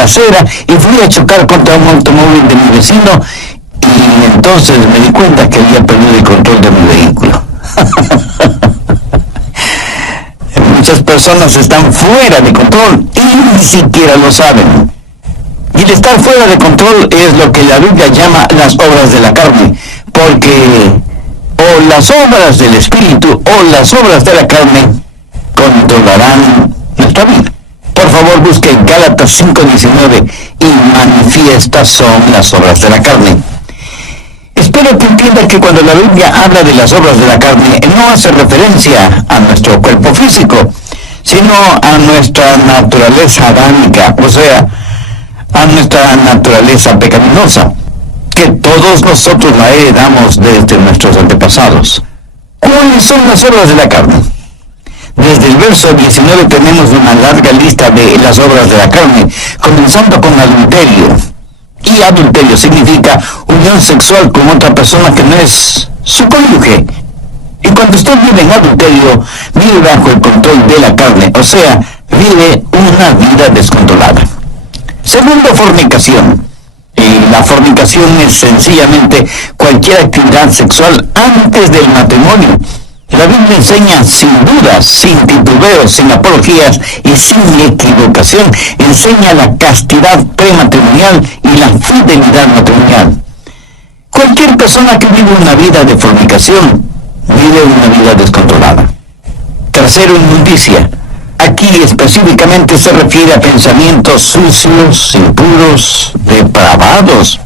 la acera y fui a chocar contra un automóvil de mi vecino y entonces me di cuenta que había perdido el control de mi vehículo. Muchas personas están fuera de control y ni siquiera lo saben. Y el estar fuera de control es lo que la Biblia llama las obras de la carne, porque o las obras del Espíritu o las obras de la carne controlarán nuestra vida. Por favor, busque Gálatas 5:19 y manifiestas son las obras de la carne. Espero que entienda que cuando la Biblia habla de las obras de la carne, no hace referencia a nuestro cuerpo físico, sino a nuestra naturaleza adámica, o sea, a nuestra naturaleza pecaminosa, que todos nosotros la heredamos desde nuestros antepasados. ¿Cuáles son las obras de la carne? Desde el verso 19 tenemos una larga lista de las obras de la carne, comenzando con adulterio. Y adulterio significa unión sexual con otra persona que no es su cónyuge. Y cuando usted vive en adulterio, vive bajo el control de la carne, o sea, vive una vida descontrolada. Segundo, fornicación. Y la fornicación es sencillamente cualquier actividad sexual antes del matrimonio. La Biblia enseña sin dudas, sin titubeos, sin apologías y sin equivocación, enseña la castidad prematrimonial y la fidelidad matrimonial. Cualquier persona que vive una vida de fornicación, vive una vida descontrolada. Tercero, inmundicia. Aquí específicamente se refiere a pensamientos sucios, impuros, depravados.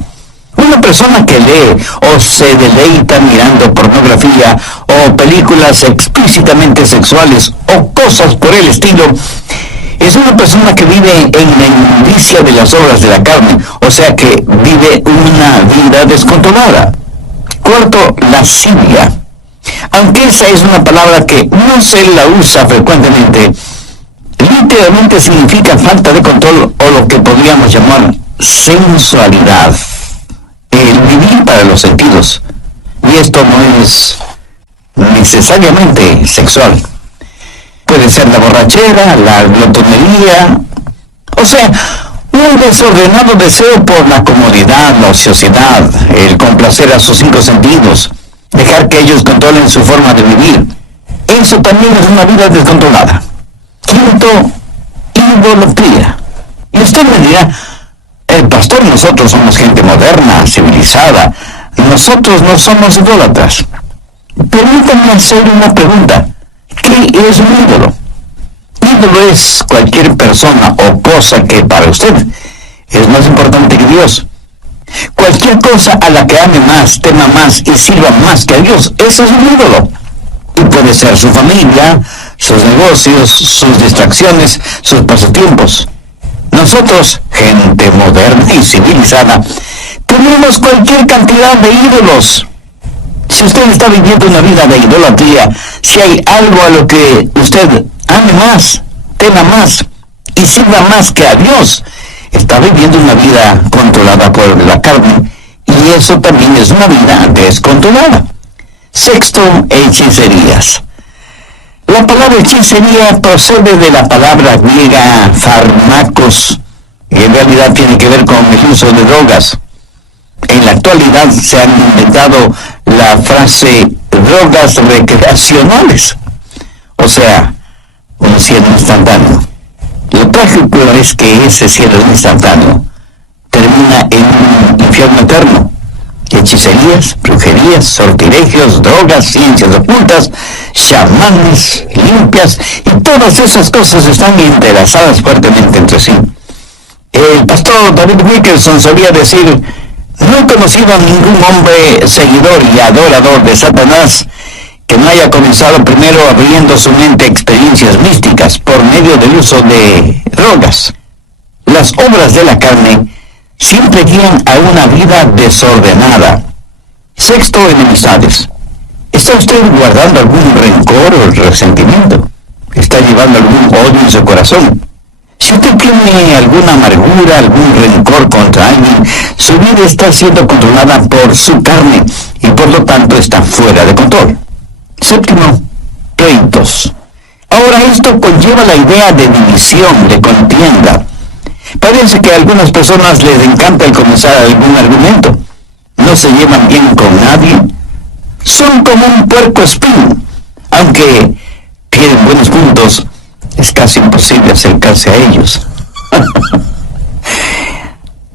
Una persona que lee o se deleita mirando pornografía o películas explícitamente sexuales o cosas por el estilo, es una persona que vive en la inmundicia de las obras de la carne, o sea que vive una vida descontrolada. Cuarto, lascivia. Aunque esa es una palabra que no se la usa frecuentemente, literalmente significa falta de control o lo que podríamos llamar sensualidad. El vivir para los sentidos. Y esto no es necesariamente sexual. Puede ser la borrachera, la glotonería, o sea, un desordenado deseo por la comodidad, la ociosidad, el complacer a sus 5 sentidos, dejar que ellos controlen su forma de vivir. Eso también es una vida descontrolada. Quinto, idolatría. Y usted me dirá, pastor, nosotros somos gente moderna, civilizada. Nosotros no somos idólatras. Permítanme hacer una pregunta. ¿Qué es un ídolo? Ídolo es cualquier persona o cosa que para usted es más importante que Dios. Cualquier cosa a la que ame más, tema más y sirva más que a Dios, eso es un ídolo. Y puede ser su familia, sus negocios, sus distracciones, sus pasatiempos. Nosotros, gente moderna y civilizada, tenemos cualquier cantidad de ídolos. Si usted está viviendo una vida de idolatría, si hay algo a lo que usted ame más, tema más y sirva más que a Dios, está viviendo una vida controlada por la carne, y eso también es una vida descontrolada. Sexto, hechicerías. La palabra hechicería procede de la palabra griega fármacos, y en realidad tiene que ver con el uso de drogas. En la actualidad se han inventado la frase drogas recreacionales, o sea, un cielo instantáneo. Lo trágico es que ese cielo instantáneo termina en un infierno eterno. Hechicerías, brujerías, sortilegios, drogas, ciencias ocultas, chamanes, limpias, y todas esas cosas están entrelazadas fuertemente entre sí. El pastor David Wilkerson solía decir: no he conocido a ningún hombre seguidor y adorador de Satanás que no haya comenzado primero abriendo su mente a experiencias místicas por medio del uso de drogas. Las obras de la carne siempre guían a una vida desordenada. Sexto, enemistades. ¿Está usted guardando algún rencor o resentimiento? ¿Está llevando algún odio en su corazón? Si usted tiene alguna amargura, algún rencor contra alguien, su vida está siendo controlada por su carne y por lo tanto está fuera de control. Séptimo, pleitos. Ahora esto conlleva la idea de división, de contienda. Parece que a algunas personas les encanta el comenzar algún argumento. No se llevan bien con nadie. Son como un puercoespín. Aunque tienen buenos puntos, es casi imposible acercarse a ellos.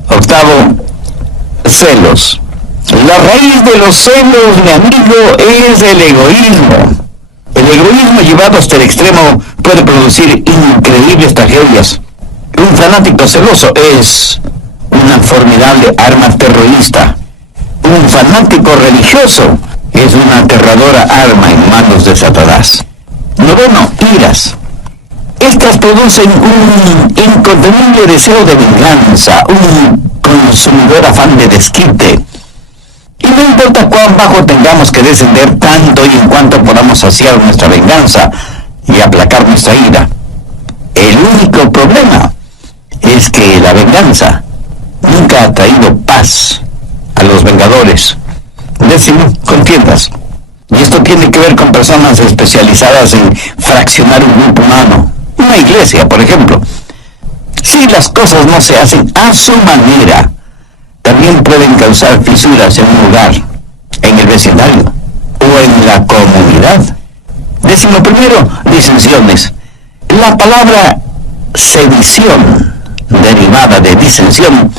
Octavo, celos. La raíz de los celos, mi amigo, es el egoísmo. El egoísmo llevado hasta el extremo puede producir increíbles tragedias. Un fanático celoso es una formidable arma terrorista. Un fanático religioso es una aterradora arma en manos de Satanás. Noveno, iras. Estas producen un incontenible deseo de venganza, un consumidor afán de desquite. Y no importa cuán bajo tengamos que descender, tanto y en cuanto podamos saciar nuestra venganza y aplacar nuestra ira. El único problema es que la venganza nunca ha traído paz a los vengadores. Décimo, contiendas. Y esto tiene que ver con personas especializadas en fraccionar un grupo humano. Una iglesia, por ejemplo. Si las cosas no se hacen a su manera, también pueden causar fisuras en un lugar, en el vecindario o en la comunidad. Décimo primero, disensiones. La palabra sedición, derivada de disensión,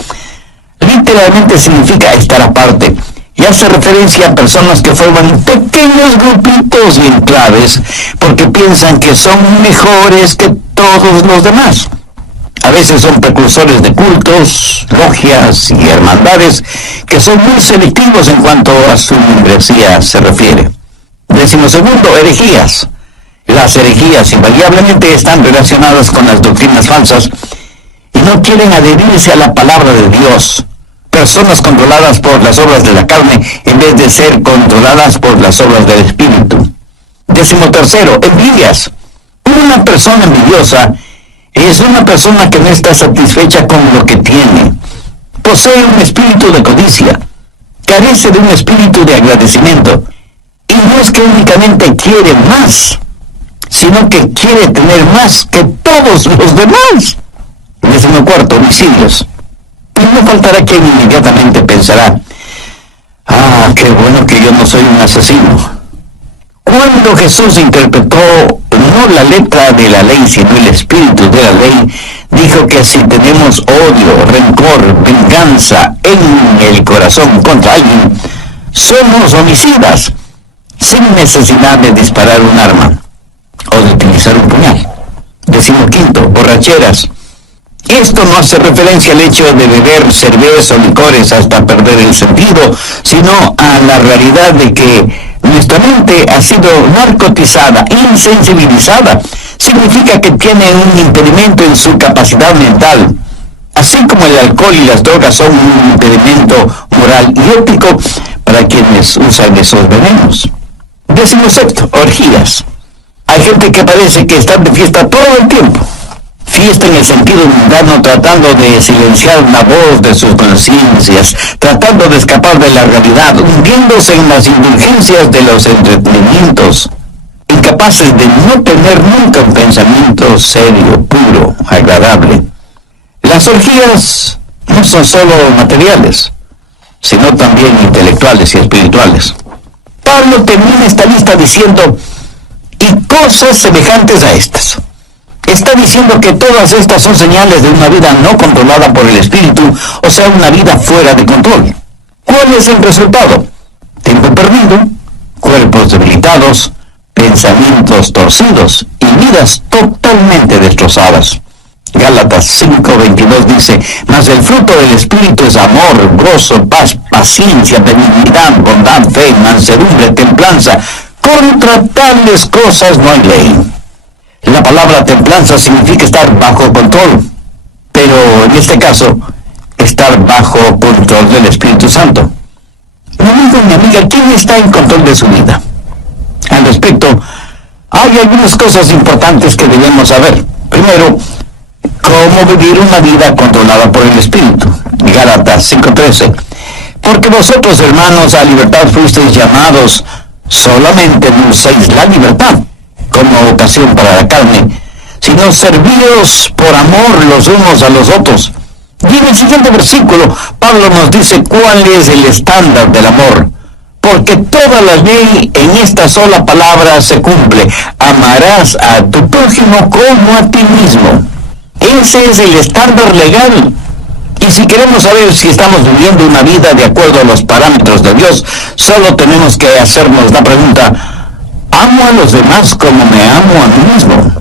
literalmente significa estar aparte y hace referencia a personas que forman pequeños grupitos y enclaves porque piensan que son mejores que todos los demás. A veces son precursores de cultos, logias y hermandades que son muy selectivos en cuanto a su membresía se refiere. Décimo segundo, herejías. Las herejías invariablemente están relacionadas con las doctrinas falsas y no quieren adherirse a la palabra de Dios. Personas controladas por las obras de la carne en vez de ser controladas por las obras del Espíritu. Décimo tercero, envidias. Una persona envidiosa es una persona que no está satisfecha con lo que tiene. Posee un espíritu de codicia. Carece de un espíritu de agradecimiento. Y no es que únicamente quiere más, sino que quiere tener más que todos los demás. Décimo cuarto, homicidios. Y no faltará quien inmediatamente pensará, qué bueno que yo no soy un asesino. Cuando Jesús interpretó no la letra de la ley, sino el espíritu de la ley, dijo que si tenemos odio, rencor, venganza en el corazón contra alguien, somos homicidas, sin necesidad de disparar un arma o de utilizar un puñal. Decimoquinto, borracheras. Esto no hace referencia al hecho de beber cerveza o licores hasta perder el sentido, sino a la realidad de que nuestra mente ha sido narcotizada, insensibilizada. Significa que tiene un impedimento en su capacidad mental. Así como el alcohol y las drogas son un impedimento moral y ético para quienes usan esos venenos. Décimo sexto, orgías. Hay gente que parece que está de fiesta todo el tiempo. Fiesta en el sentido mundano, tratando de silenciar la voz de sus conciencias, tratando de escapar de la realidad, hundiéndose en las indulgencias de los entretenimientos, incapaces de no tener nunca un pensamiento serio, puro, agradable. Las orgías no son solo materiales, sino también intelectuales y espirituales. Pablo termina esta lista diciendo, y cosas semejantes a estas. Está diciendo que todas estas son señales de una vida no controlada por el Espíritu, o sea, una vida fuera de control. ¿Cuál es el resultado? Tiempo perdido, cuerpos debilitados, pensamientos torcidos y vidas totalmente destrozadas. Gálatas 5:22 dice, mas el fruto del Espíritu es amor, gozo, paz, paciencia, benignidad, bondad, fe, mansedumbre, templanza. Contra tales cosas no hay ley. La palabra templanza significa estar bajo control, pero en este caso, estar bajo control del Espíritu Santo. Mi amigo, mi amiga, ¿quién está en control de su vida? Al respecto, hay algunas cosas importantes que debemos saber. Primero, cómo vivir una vida controlada por el Espíritu. Gálatas 5:13. Porque vosotros, hermanos, a libertad fuisteis llamados, solamente no uséis la libertad como ocasión para la carne, sino servíos por amor los unos a los otros. Y en el siguiente versículo, Pablo nos dice cuál es el estándar del amor. Porque toda la ley en esta sola palabra se cumple. Amarás a tu prójimo como a ti mismo. Ese es el estándar legal. Y si queremos saber si estamos viviendo una vida de acuerdo a los parámetros de Dios, solo tenemos que hacernos la pregunta: ¿amo a los demás como me amo a mí mismo?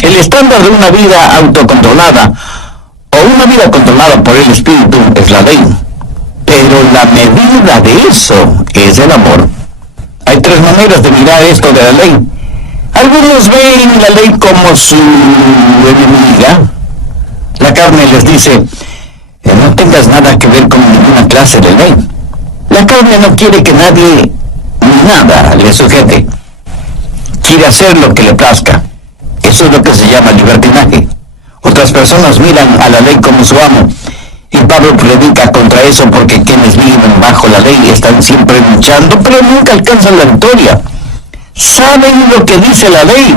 El estándar de una vida autocontrolada o una vida controlada por el Espíritu es la ley. Pero la medida de eso es el amor. Hay tres maneras de mirar esto de la ley. Algunos ven la ley como su enemiga. La carne les dice: no tengas nada que ver con ninguna clase de ley. La carne no quiere que nadie ni nada le sujete. Quiere hacer lo que le plazca. Eso es lo que se llama libertinaje. Otras personas miran a la ley como su amo. Y Pablo predica contra eso, porque quienes viven bajo la ley están siempre luchando, pero nunca alcanzan la victoria. Saben lo que dice la ley.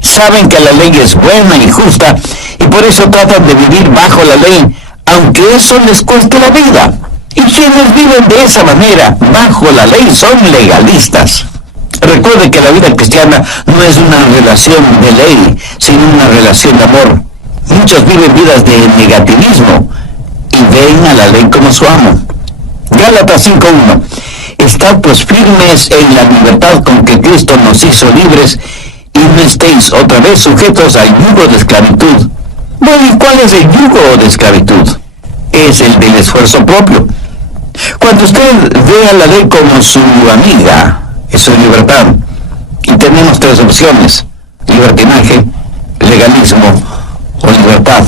Saben que la ley es buena y justa, y por eso tratan de vivir bajo la ley, aunque eso les cueste la vida. Y quienes viven de esa manera, bajo la ley, son legalistas. Recuerde que la vida cristiana no es una relación de ley, sino una relación de amor. Muchos viven vidas de negativismo y ven a la ley como su amo. Gálatas 5:1. Estad pues firmes en la libertad con que Cristo nos hizo libres, y no estéis otra vez sujetos al yugo de esclavitud. Bueno, ¿y cuál es el yugo de esclavitud? Es el del esfuerzo propio. Cuando usted ve a la ley como su amiga, eso es libertad. Y tenemos tres opciones: libertinaje, legalismo o libertad.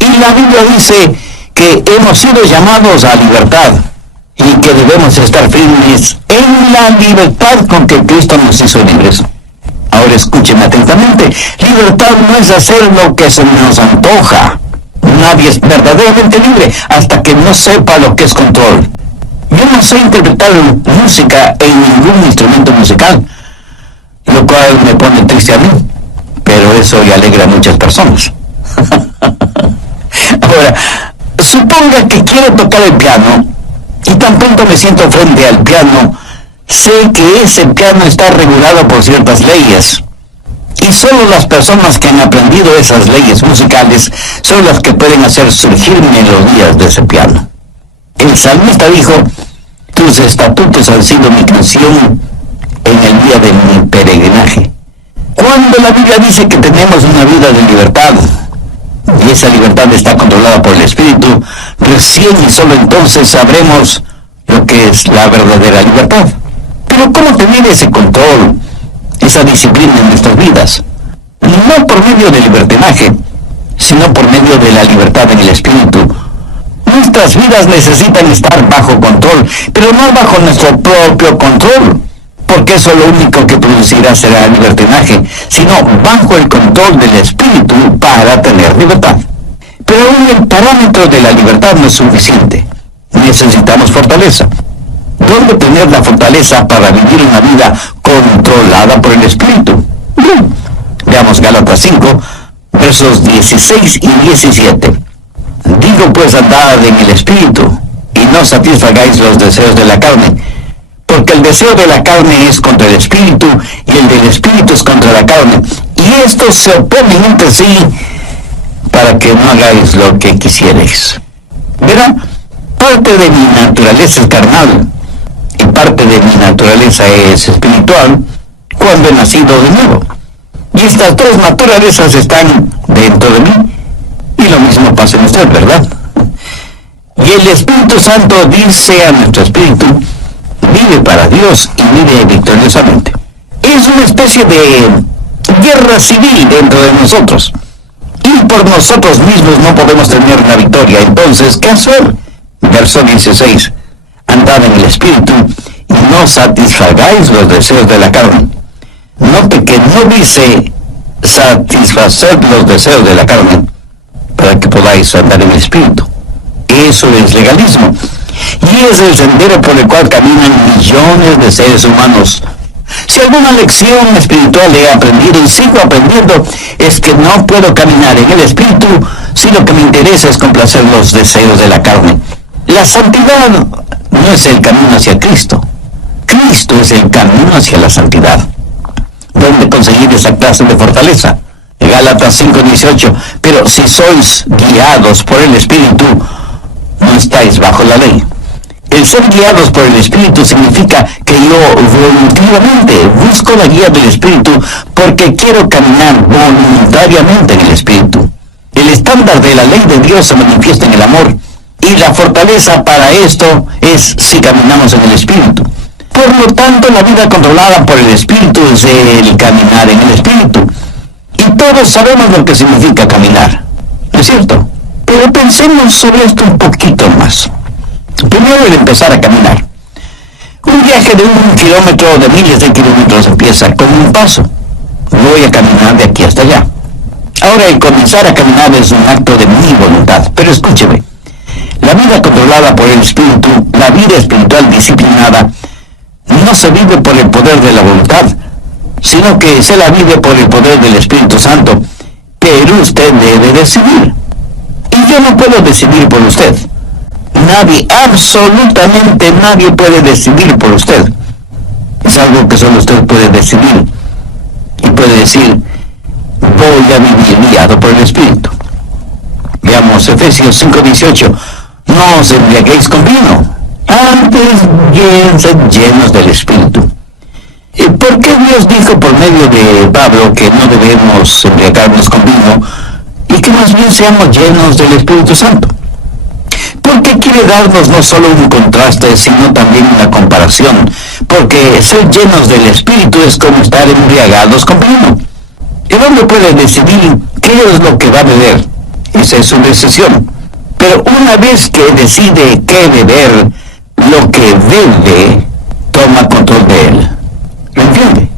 Y la Biblia dice que hemos sido llamados a libertad y que debemos estar firmes en la libertad con que Cristo nos hizo libres. Ahora escúchenme atentamente. Libertad no es hacer lo que se nos antoja. Nadie es verdaderamente libre hasta que no sepa lo que es control. Yo no sé interpretar música en ningún instrumento musical, lo cual me pone triste a mí, pero eso le alegra a muchas personas. Ahora, suponga que quiero tocar el piano y tan pronto me siento frente al piano, sé que ese piano está regulado por ciertas leyes. Y solo las personas que han aprendido esas leyes musicales son las que pueden hacer surgir melodías de ese piano. El salmista dijo: tus estatutos han sido mi canción en el día de mi peregrinaje. Cuando la Biblia dice que tenemos una vida de libertad, y esa libertad está controlada por el Espíritu, recién y solo entonces sabremos lo que es la verdadera libertad. Pero ¿cómo tener ese control, esa disciplina en nuestras vidas? No por medio del libertinaje, sino por medio de la libertad en el Espíritu. Nuestras vidas necesitan estar bajo control, pero no bajo nuestro propio control, porque eso lo único que producirá será libertinaje, sino bajo el control del Espíritu para tener libertad. Pero aún el parámetro de la libertad no es suficiente. Necesitamos fortaleza. ¿Dónde tener la fortaleza para vivir una vida controlada por el Espíritu? Veamos Gálatas 5, versos 16 y 17. Digo pues, andad en el Espíritu, y no satisfagáis los deseos de la carne, porque el deseo de la carne es contra el Espíritu, y el del Espíritu es contra la carne, y estos se oponen entre sí, para que no hagáis lo que quisierais. Verá, parte de mi naturaleza es carnal, y parte de mi naturaleza es espiritual, cuando he nacido de nuevo. Y estas dos naturalezas están dentro de mí, y lo mismo pasa en usted, ¿verdad? Y el Espíritu Santo dice a nuestro espíritu: vive para Dios y vive victoriosamente. Es una especie de guerra civil dentro de nosotros, y por nosotros mismos no podemos tener la victoria. Entonces, ¿qué hacer? Verso 16. Andad en el Espíritu y no satisfagáis los deseos de la carne. Note que no dice satisfacer los deseos de la carne para que podáis andar en el Espíritu. Eso es legalismo, y es el sendero por el cual caminan millones de seres humanos. Si alguna lección espiritual he aprendido y sigo aprendiendo, es que no puedo caminar en el Espíritu si lo que me interesa es complacer los deseos de la carne. La santidad no es el camino hacia Cristo. Cristo es el camino hacia la santidad. ¿Dónde conseguir esa clase de fortaleza? Gálatas 5:18. Pero si sois guiados por el Espíritu, no estáis bajo la ley. El ser guiados por el Espíritu significa que yo voluntariamente busco la guía del Espíritu porque quiero caminar voluntariamente en el Espíritu. El estándar de la ley de Dios se manifiesta en el amor, y la fortaleza para esto es si caminamos en el Espíritu. Por lo tanto, la vida controlada por el Espíritu es el caminar en el Espíritu. Y todos sabemos lo que significa caminar, ¿no es cierto? Pero pensemos sobre esto un poquito más. Primero, el empezar a caminar. Un viaje de 1 kilómetro o de miles de kilómetros empieza con un paso. Voy a caminar de aquí hasta allá. Ahora, el comenzar a caminar es un acto de mi voluntad. Pero escúcheme, la vida controlada por el Espíritu, la vida espiritual disciplinada, no se vive por el poder de la voluntad, sino que se la vive por el poder del Espíritu Santo. Pero usted debe decidir. Y yo no puedo decidir por usted. Nadie, absolutamente nadie puede decidir por usted. Es algo que solo usted puede decidir. Y puede decir, voy a vivir guiado por el Espíritu. Veamos Efesios 5:18. No os embriaguéis con vino, antes llenos del Espíritu. ¿Por qué Dios dijo por medio de Pablo que no debemos embriagarnos con vino y que más bien seamos llenos del Espíritu Santo? Porque quiere darnos no solo un contraste, sino también una comparación. Porque ser llenos del Espíritu es como estar embriagados con vino. El hombre puede decidir qué es lo que va a beber. Esa es su decisión. Pero una vez que decide qué beber, lo que bebe toma control de él. ¿Lo entiende?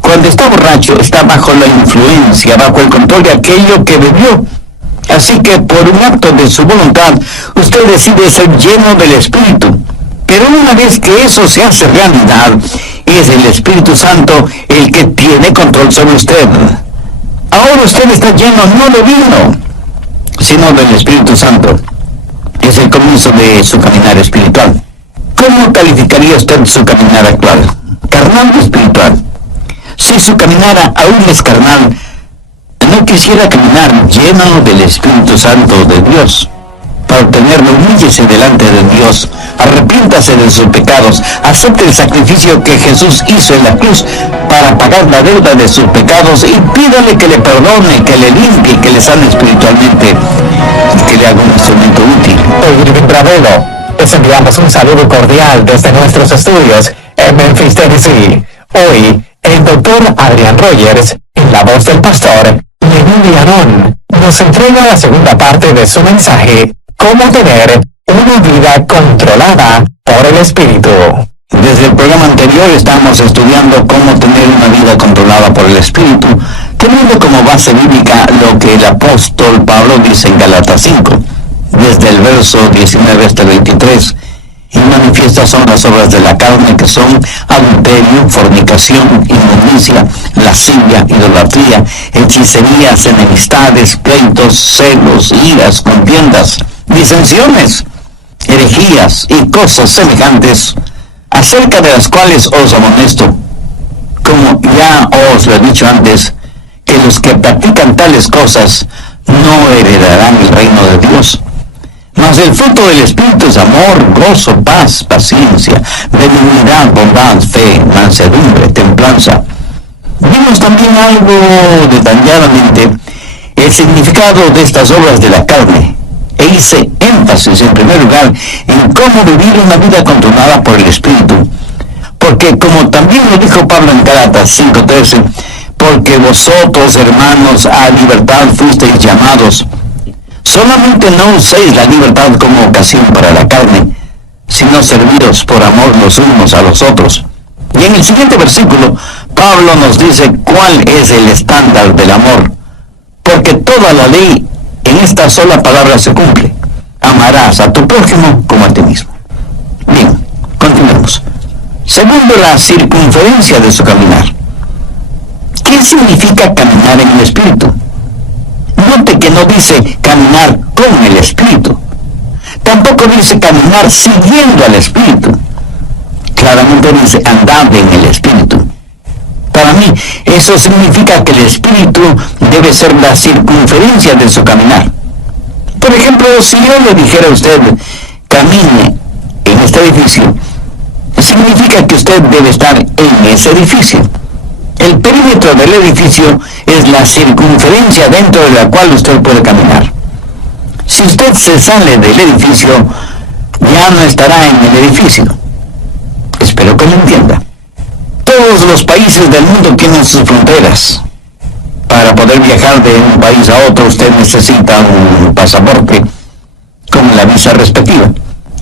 Cuando está borracho, está bajo la influencia, bajo el control de aquello que bebió. Así que por un acto de su voluntad, usted decide ser lleno del Espíritu. Pero una vez que eso se hace realidad, es el Espíritu Santo el que tiene control sobre usted. Ahora usted está lleno no de vino, sino del Espíritu Santo. Es el comienzo de su caminar espiritual. ¿Cómo calificaría usted su caminar actual? ¿Carnal o espiritual? Si su caminar aún es carnal, no quisiera caminar lleno del Espíritu Santo de Dios. Para obtenerlo, humíllese delante de Dios, arrepiéntase de sus pecados, acepte el sacrificio que Jesús hizo en la cruz para pagar la deuda de sus pecados y pídale que le perdone, que le limpie, que le sane espiritualmente y que le haga un instrumento útil. Irving Bravelo, les enviamos un saludo cordial desde nuestros estudios en Memphis, Tennessee. Hoy, el doctor Adrian Rogers, en la voz del pastor Lenín Villarón, nos entrega la segunda parte de su mensaje, cómo tener una vida controlada por el Espíritu. Desde el programa anterior estamos estudiando cómo tener una vida controlada por el Espíritu, teniendo como base bíblica lo que el apóstol Pablo dice en Gálatas 5, desde el verso 19 hasta el 23. Y manifiestas son las obras de la carne, que son adulterio, fornicación, inmundicia, lascivia, idolatría, hechicerías, enemistades, pleitos, celos, iras, contiendas, disensiones, herejías y cosas semejantes, acerca de las cuales os amonesto, como ya os lo he dicho antes, que los que practican tales cosas no heredarán el reino de Dios. Mas el fruto del Espíritu es amor, gozo, paz, paciencia, benignidad, bondad, fe, mansedumbre, templanza. Vimos también algo detalladamente el significado de estas obras de la carne, e hice énfasis en primer lugar en cómo vivir una vida controlada por el Espíritu, porque como también lo dijo Pablo en Gálatas 5:13, porque vosotros, hermanos, a libertad fuisteis llamados. Solamente no uséis la libertad como ocasión para la carne, sino serviros por amor los unos a los otros. Y en el siguiente versículo, Pablo nos dice cuál es el estándar del amor, porque toda la ley en esta sola palabra se cumple: amarás a tu prójimo como a ti mismo. Bien, continuemos. Segundo, la circunferencia de su caminar. ¿Qué significa caminar en el Espíritu? Note que no dice caminar con el Espíritu. Tampoco dice caminar siguiendo al Espíritu. Claramente dice andar en el Espíritu. Para mí, eso significa que el Espíritu debe ser la circunferencia de su caminar. Por ejemplo, si yo le dijera a usted, camine en este edificio, significa que usted debe estar en ese edificio. El perímetro del edificio es la circunferencia dentro de la cual usted puede caminar. Si usted se sale del edificio, ya no estará en el edificio. Espero que lo entienda. Todos los países del mundo tienen sus fronteras. Para poder viajar de un país a otro, usted necesita un pasaporte con la visa respectiva.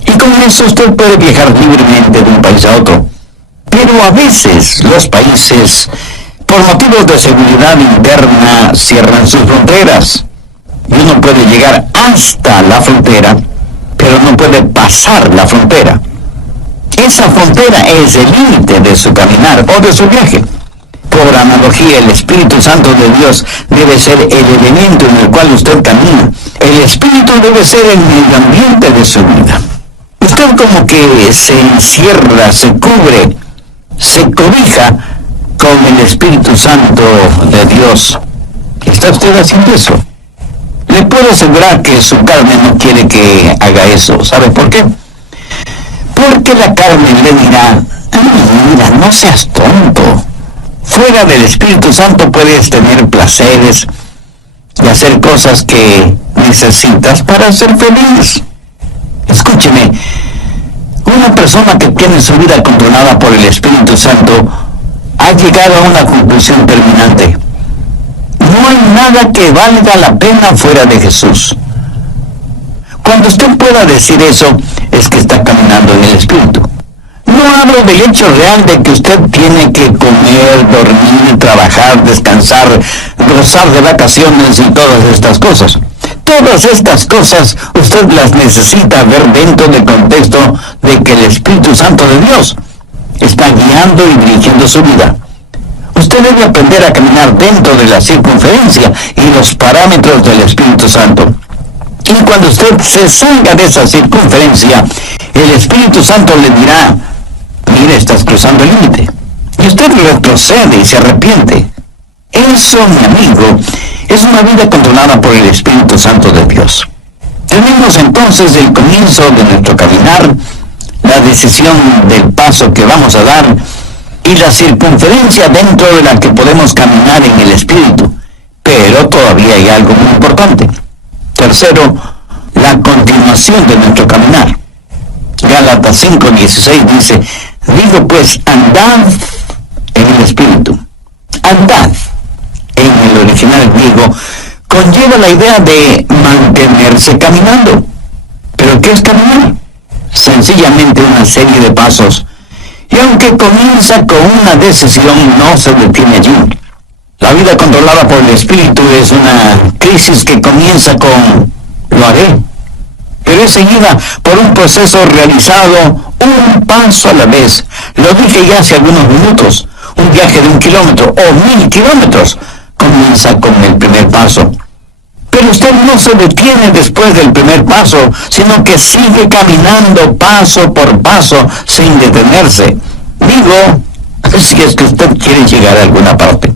Y con eso usted puede viajar libremente de un país a otro. Pero a veces los países, por motivos de seguridad interna, cierran sus fronteras. Y uno puede llegar hasta la frontera, pero no puede pasar la frontera. Esa frontera es el límite de su caminar o de su viaje. Por analogía, el Espíritu Santo de Dios debe ser el elemento en el cual usted camina. El Espíritu debe ser el medio ambiente de su vida. Usted como que se encierra, se cubre, se cobija con el Espíritu Santo de Dios. ¿Está usted haciendo eso? Le puedo asegurar que su carne no quiere que haga eso. ¿Sabe por qué? Porque la carne le dirá, mira, no seas tonto. Fuera del Espíritu Santo puedes tener placeres y hacer cosas que necesitas para ser feliz. Escúcheme, una persona que tiene su vida controlada por el Espíritu Santo ha llegado a una conclusión terminante. No hay nada que valga la pena fuera de Jesús. Cuando usted pueda decir eso, es que está caminando en el Espíritu. No hablo del hecho real de que usted tiene que comer, dormir, trabajar, descansar, gozar de vacaciones y todas estas cosas. Todas estas cosas usted las necesita ver dentro del contexto de que el Espíritu Santo de Dios está guiando y dirigiendo su vida. Usted debe aprender a caminar dentro de la circunferencia y los parámetros del Espíritu Santo. Y cuando usted se salga de esa circunferencia, el Espíritu Santo le dirá, mire, estás cruzando el límite. Y usted retrocede y se arrepiente. Eso, mi amigo, es una vida controlada por el Espíritu Santo de Dios. Tenemos entonces el comienzo de nuestro caminar, la decisión del paso que vamos a dar y la circunferencia dentro de la que podemos caminar en el Espíritu. Pero todavía hay algo muy importante. Tercero, la continuación de nuestro caminar. Gálatas 5:16 dice, digo pues, andad en el Espíritu. Andad, en el original griego, conlleva la idea de mantenerse caminando. ¿Pero qué es caminar? Sencillamente una serie de pasos. Y aunque comienza con una decisión, no se detiene allí. La vida controlada por el Espíritu es una crisis que comienza con lo haré, pero es seguida por un proceso realizado un paso a la vez. Lo dije ya hace algunos minutos. Un viaje de 1 kilómetro o 1000 kilómetros comienza con el primer paso. Pero usted no se detiene después del primer paso, sino que sigue caminando paso por paso sin detenerse. Digo, si es que usted quiere llegar a alguna parte.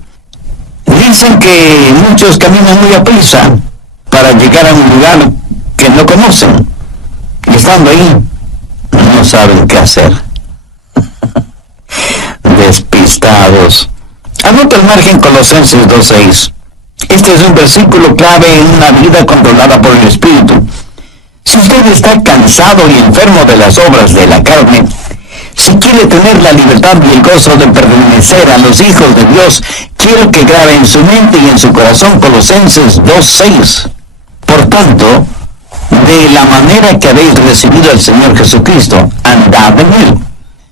Dicen que muchos caminan muy a prisa para llegar a un lugar que no conocen. Y estando ahí, no saben qué hacer. Despistados. Anota al margen Colosenses 2:6. Este es un versículo clave en una vida controlada por el Espíritu. Si usted está cansado y enfermo de las obras de la carne, si quiere tener la libertad y el gozo de pertenecer a los hijos de Dios, quiero que grabe en su mente y en su corazón Colosenses 2:6. Por tanto, de la manera que habéis recibido al Señor Jesucristo, andad en Él.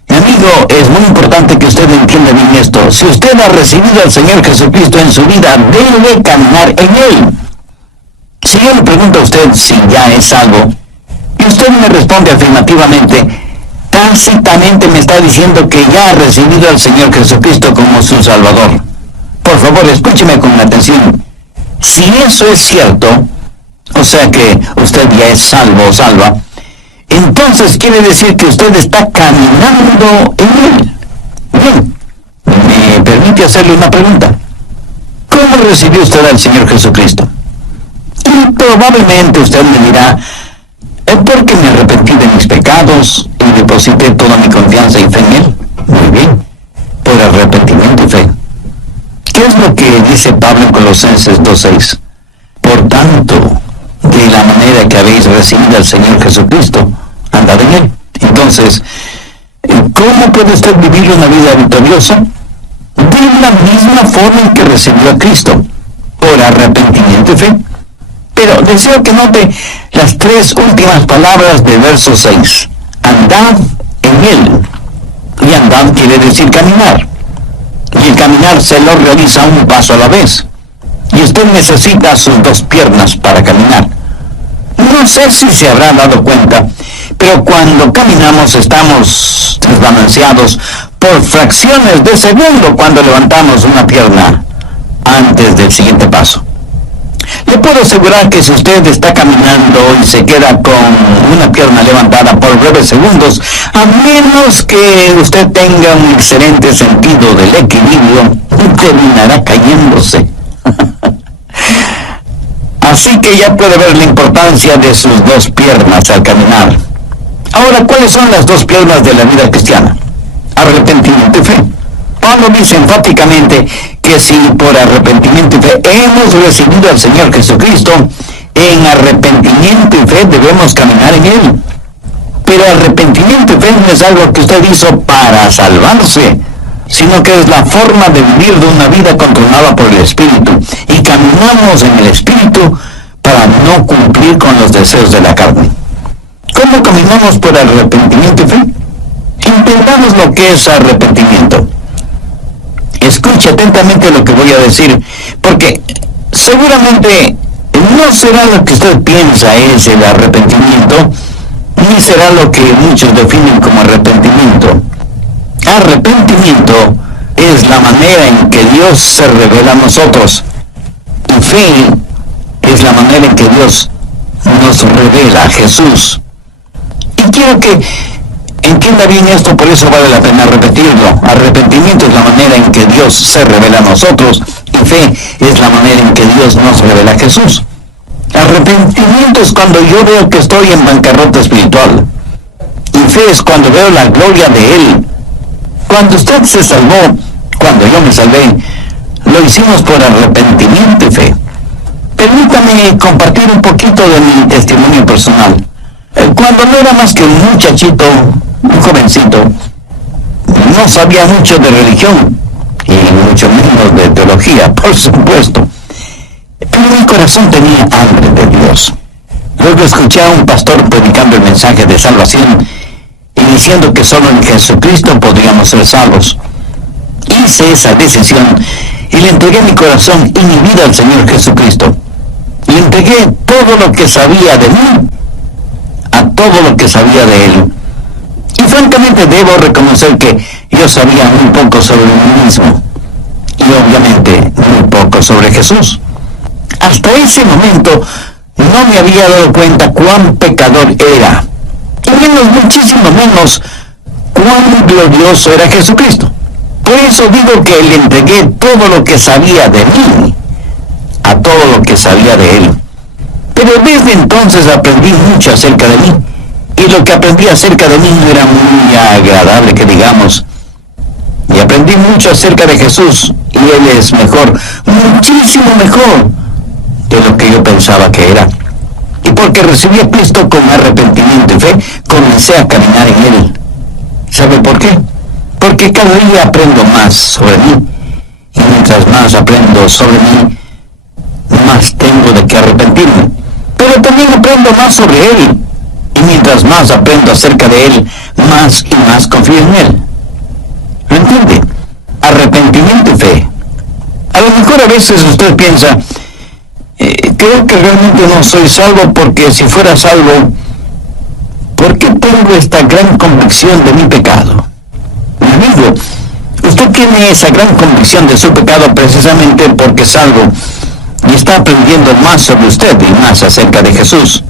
Mi amigo, es muy importante que usted entienda bien esto. Si usted ha recibido al Señor Jesucristo en su vida, debe caminar en Él. Si yo le pregunto a usted si ya es salvo, y usted me responde afirmativamente, tácitamente me está diciendo que ya ha recibido al Señor Jesucristo como su Salvador. Por favor, escúcheme con atención. Si eso es cierto, o sea que usted ya es salvo o salva, entonces quiere decir que usted está caminando en Él. Bien, me permite hacerle una pregunta. ¿Cómo recibió usted al Señor Jesucristo? Y probablemente usted me dirá, porque me arrepentí de mis pecados y deposité toda mi confianza y fe en Él. Muy bien, por arrepentimiento y fe. ¿Qué es lo que dice Pablo en Colosenses 2:6? Por tanto, de la manera que habéis recibido al Señor Jesucristo, andad en Él. Entonces, ¿cómo puede usted vivir una vida victoriosa? De la misma forma en que recibió a Cristo, por arrepentimiento y fe. Pero deseo que note las tres últimas palabras del verso 6. Andad en Él. Y andad quiere decir caminar. Y el caminar se lo realiza un paso a la vez. Y usted necesita sus dos piernas para caminar. No sé si se habrá dado cuenta, pero cuando caminamos estamos desbalanceados por fracciones de segundo cuando levantamos una pierna antes del siguiente paso. Le puedo asegurar que si usted está caminando y se queda con una pierna levantada por breves segundos, a menos que usted tenga un excelente sentido del equilibrio, terminará cayéndose. Así que ya puede ver la importancia de sus dos piernas al caminar. Ahora, ¿cuáles son las dos piernas de la vida cristiana? Arrepentimiento y fe. Pablo dice enfáticamente que si por arrepentimiento y fe hemos recibido al Señor Jesucristo, en arrepentimiento y fe debemos caminar en Él. Pero arrepentimiento y fe no es algo que usted hizo para salvarse, sino que es la forma de vivir de una vida controlada por el Espíritu. Y caminamos en el Espíritu para no cumplir con los deseos de la carne. ¿Cómo caminamos por arrepentimiento y fe? Entendamos lo que es arrepentimiento. Escuche atentamente lo que voy a decir, porque seguramente no será lo que usted piensa es el arrepentimiento, ni será lo que muchos definen como arrepentimiento. Arrepentimiento es la manera en que Dios se revela a nosotros, y fe es la manera en que Dios nos revela a Jesús. Y quiero que entienda bien esto, por eso vale la pena repetirlo. Arrepentimiento es la manera en que Dios se revela a nosotros, y fe es la manera en que Dios nos revela a Jesús. Arrepentimiento es cuando yo veo que estoy en bancarrota espiritual, y fe es cuando veo la gloria de Él. Cuando usted se salvó, cuando yo me salvé, lo hicimos por arrepentimiento y fe. Permítame compartir un poquito de mi testimonio personal. Cuando no era más que un muchachito, un jovencito, no sabía mucho de religión, y mucho menos de teología, por supuesto. Pero mi corazón tenía hambre de Dios. Luego escuché a un pastor predicando el mensaje de salvación y diciendo que solo en Jesucristo podríamos ser salvos. Hice esa decisión y le entregué mi corazón y mi vida al Señor Jesucristo. Le entregué todo lo que sabía de mí a todo lo que sabía de Él. Y francamente debo reconocer que yo sabía muy poco sobre mí mismo y obviamente muy poco sobre Jesús. Hasta ese momento no me había dado cuenta cuán pecador era, y muchísimo menos cuán glorioso era Jesucristo. Por eso digo que le entregué todo lo que sabía de mí a todo lo que sabía de Él. Pero desde entonces aprendí mucho acerca de mí, y lo que aprendí acerca de mí no era muy agradable que digamos. Y aprendí mucho acerca de Jesús, y Él es mejor, muchísimo mejor de lo que yo pensaba que era. Y porque recibí a Cristo con arrepentimiento y fe, comencé a caminar en Él. ¿Sabe por qué? Porque cada día aprendo más sobre mí, y mientras más aprendo sobre mí, más tengo de qué arrepentirme. Pero también aprendo más sobre Él, y mientras más aprendo acerca de Él, más y más confío en Él. ¿Lo entiende? Arrepentimiento y fe. A lo mejor a veces usted piensa, creo que realmente no soy salvo, porque si fuera salvo, ¿por qué tengo esta gran convicción de mi pecado? Mi amigo, usted tiene esa gran convicción de su pecado precisamente porque es salvo, y está aprendiendo más sobre usted y más acerca de Jesús.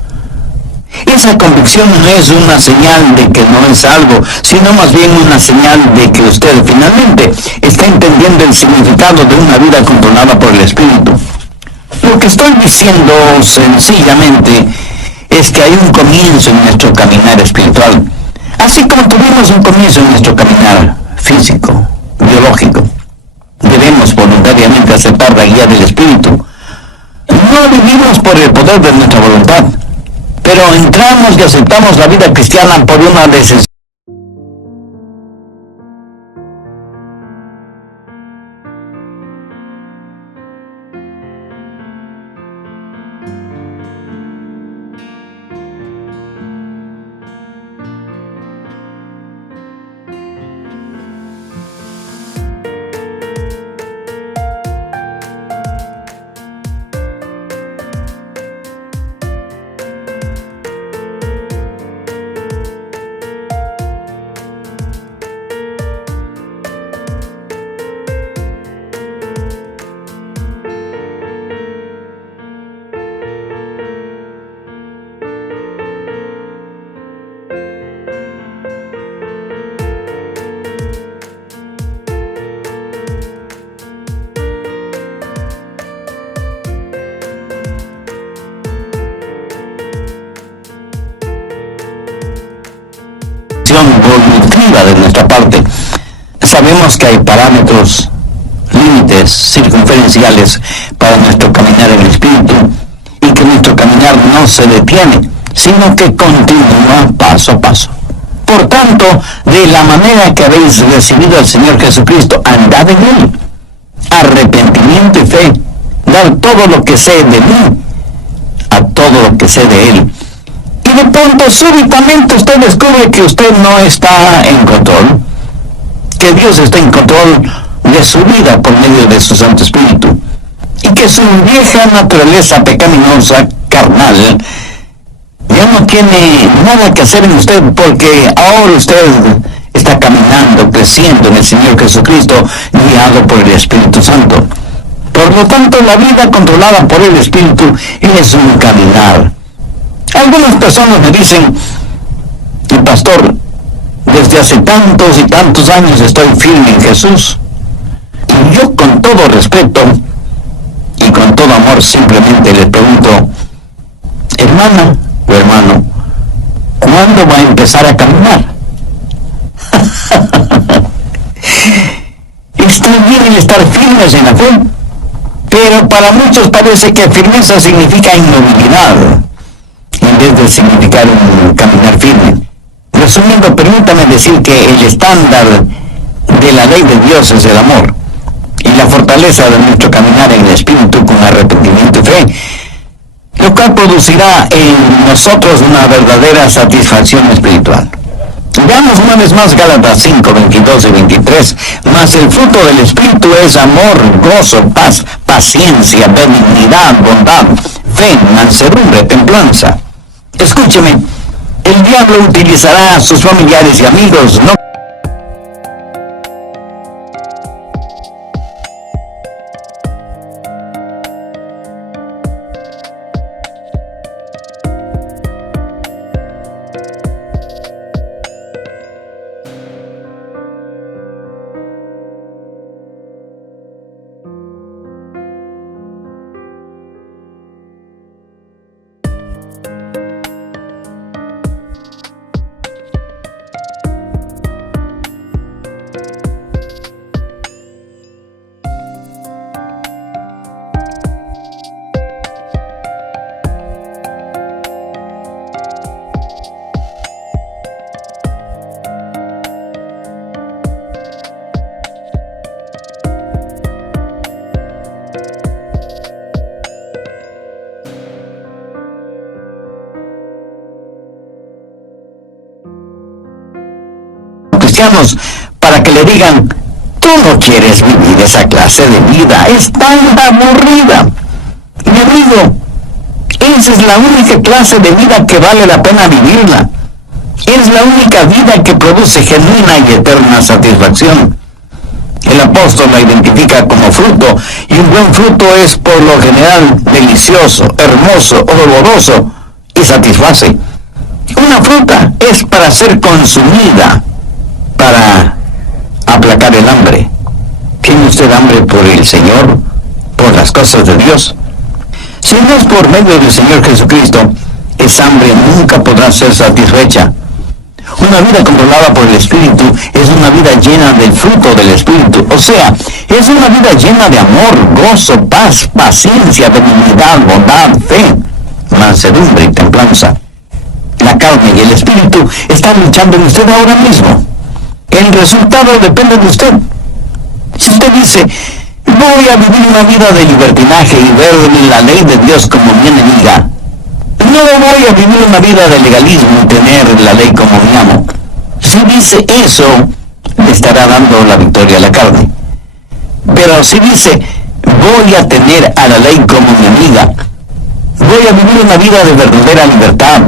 Esa convicción no es una señal de que no es algo, sino más bien una señal de que usted finalmente está entendiendo el significado de una vida controlada por el Espíritu. Lo que estoy diciendo sencillamente es que hay un comienzo en nuestro caminar espiritual, así como tuvimos un comienzo en nuestro caminar físico, biológico. Debemos voluntariamente aceptar la guía del Espíritu. No vivimos por el poder de nuestra voluntad, pero entramos y aceptamos la vida cristiana por una decisión. Voluntariamente de nuestra parte. Sabemos que hay parámetros, límites circunferenciales para nuestro caminar en el Espíritu y que nuestro caminar no se detiene, sino que continúa paso a paso. Por tanto, de la manera que habéis recibido al Señor Jesucristo, andad en Él. Arrepentimiento y fe, dar todo lo que sé de mí a todo lo que sé de Él. Y de pronto, súbitamente, usted descubre que usted no está en control, que Dios está en control de su vida por medio de su Santo Espíritu, y que su vieja naturaleza pecaminosa, carnal, ya no tiene nada que hacer en usted, porque ahora usted está caminando, creciendo en el Señor Jesucristo, guiado por el Espíritu Santo. Por lo tanto, la vida controlada por el Espíritu es un caminar. Algunas personas me dicen, pastor, desde hace tantos y tantos años estoy firme en Jesús. Y yo, con todo respeto y con todo amor, simplemente les pregunto, hermana o hermano, ¿cuándo va a empezar a caminar? Está bien el estar firmes en la fe, pero para muchos parece que firmeza significa inmovilidad, en vez de significar un caminar firme. Resumiendo, permítame decir que el estándar de la ley de Dios es el amor, y la fortaleza de nuestro caminar en el Espíritu con arrepentimiento y fe, lo cual producirá en nosotros una verdadera satisfacción espiritual. Veamos una vez más Gálatas 5, 22 y 23. Mas el fruto del Espíritu es amor, gozo, paz, paciencia, benignidad, bondad, fe, mansedumbre, templanza. Escúcheme, el diablo utilizará a sus familiares y amigos, no para que le digan, tú no quieres vivir esa clase de vida, es tan aburrida. Mi amigo, esa es la única clase de vida que vale la pena vivirla. Es la única vida que produce genuina y eterna satisfacción. El apóstol la identifica como fruto, y un buen fruto es por lo general delicioso, hermoso, oloroso y satisface. Una fruta es para ser consumida, para aplacar el hambre. ¿Tiene usted hambre por el Señor, por las cosas de Dios? Si no es por medio del Señor Jesucristo, esa hambre nunca podrá ser satisfecha. Una vida controlada por el Espíritu es una vida llena del fruto del Espíritu. O sea, es una vida llena de amor, gozo, paz, paciencia, benignidad, bondad, fe, mansedumbre y templanza. La carne y el Espíritu están luchando en usted ahora mismo. El resultado depende de usted. Si usted dice, voy a vivir una vida de libertinaje y ver la ley de Dios como mi enemiga, no voy a vivir una vida de legalismo y tener la ley como mi amo. Si dice eso, le estará dando la victoria a la carne. Pero si dice, voy a tener a la ley como mi amiga, voy a vivir una vida de verdadera libertad,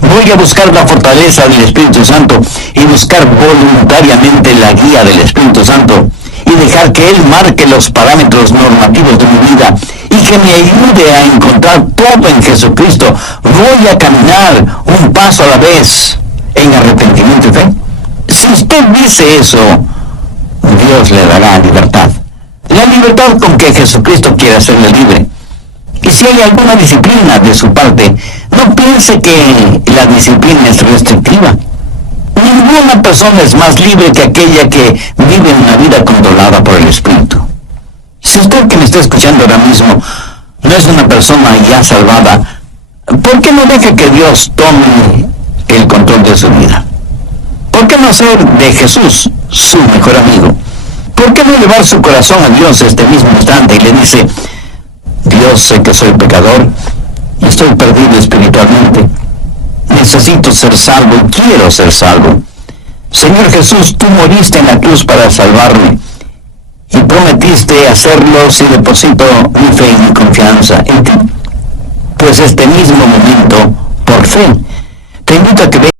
voy a buscar la fortaleza del Espíritu Santo y buscar voluntariamente la guía del Espíritu Santo y dejar que Él marque los parámetros normativos de mi vida y que me ayude a encontrar todo en Jesucristo. Voy a caminar un paso a la vez en arrepentimiento y fe. Si usted dice eso, Dios le dará libertad. La libertad con que Jesucristo quiere hacerle libre. Y si hay alguna disciplina de su parte, no piense que la disciplina es restrictiva. Ninguna persona es más libre que aquella que vive una vida controlada por el Espíritu. Si usted que me está escuchando ahora mismo no es una persona ya salvada, ¿por qué no deja que Dios tome el control de su vida? ¿Por qué no hacer de Jesús su mejor amigo? ¿Por qué no llevar su corazón a Dios este mismo instante y le dice, Dios, sé que soy pecador y estoy perdido espiritualmente? Necesito ser salvo y quiero ser salvo. Señor Jesús, tú moriste en la cruz para salvarme y prometiste hacerlo si deposito mi fe y mi confianza en ti. Pues este mismo momento